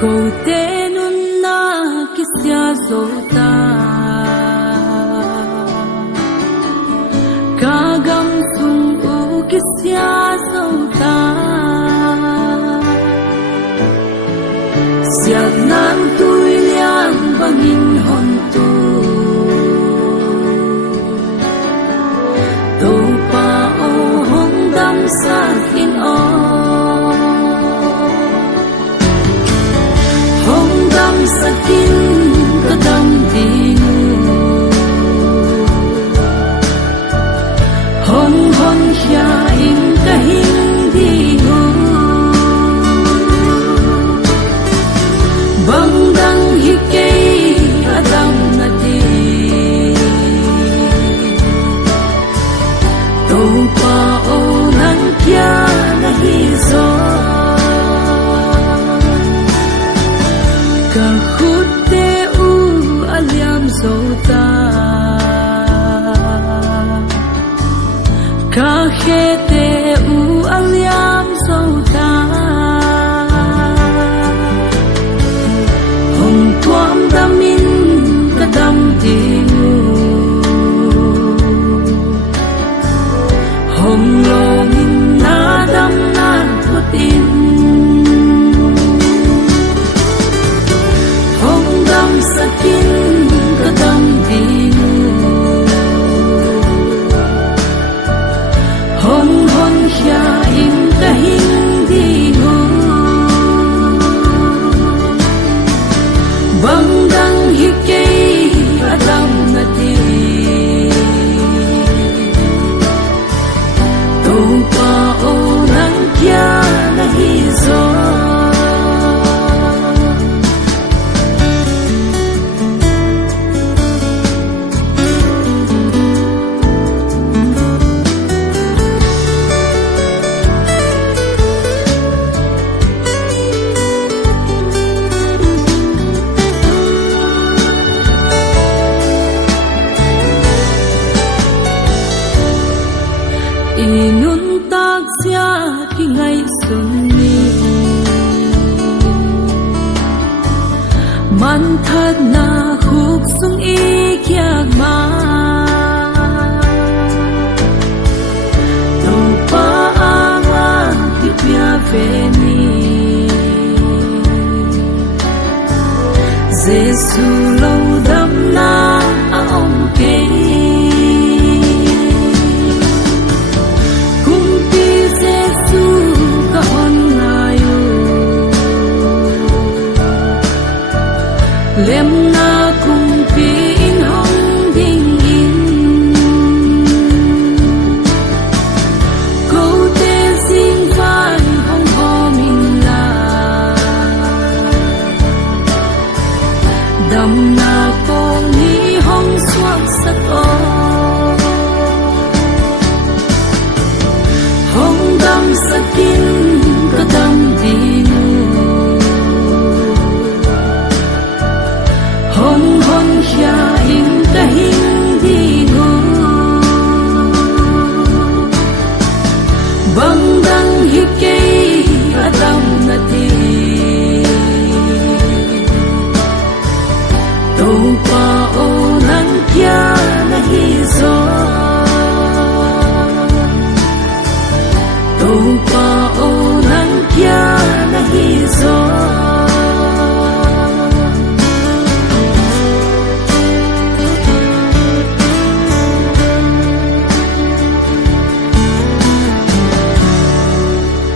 cầu tế nun na kisya zota kagam sung u kisya zota siat nan tui liang bangin hon tu to pa o hong dam sa in o sakin kadam dinu hon hon hya in kahing dinu bangdang hikay adam nati to pa o nang kya nahi zo kahute u alyam zota kahete u alyam zota hong tuam damin kadam dinu hong longin nadam nan putin sakin kadam dinu hong hon hya in kahing dinu bangdang hikay adam nati to pa o nang kya nahi zo inun tak sia ki ngai sunni man that na khuk sung i kyak ma to pa anga ki pya ve ni Giêsu lâu đam na ông ke lem na kung pin hong ding in câu te xin vai hong ho min la đam na kong ni hong swak sat o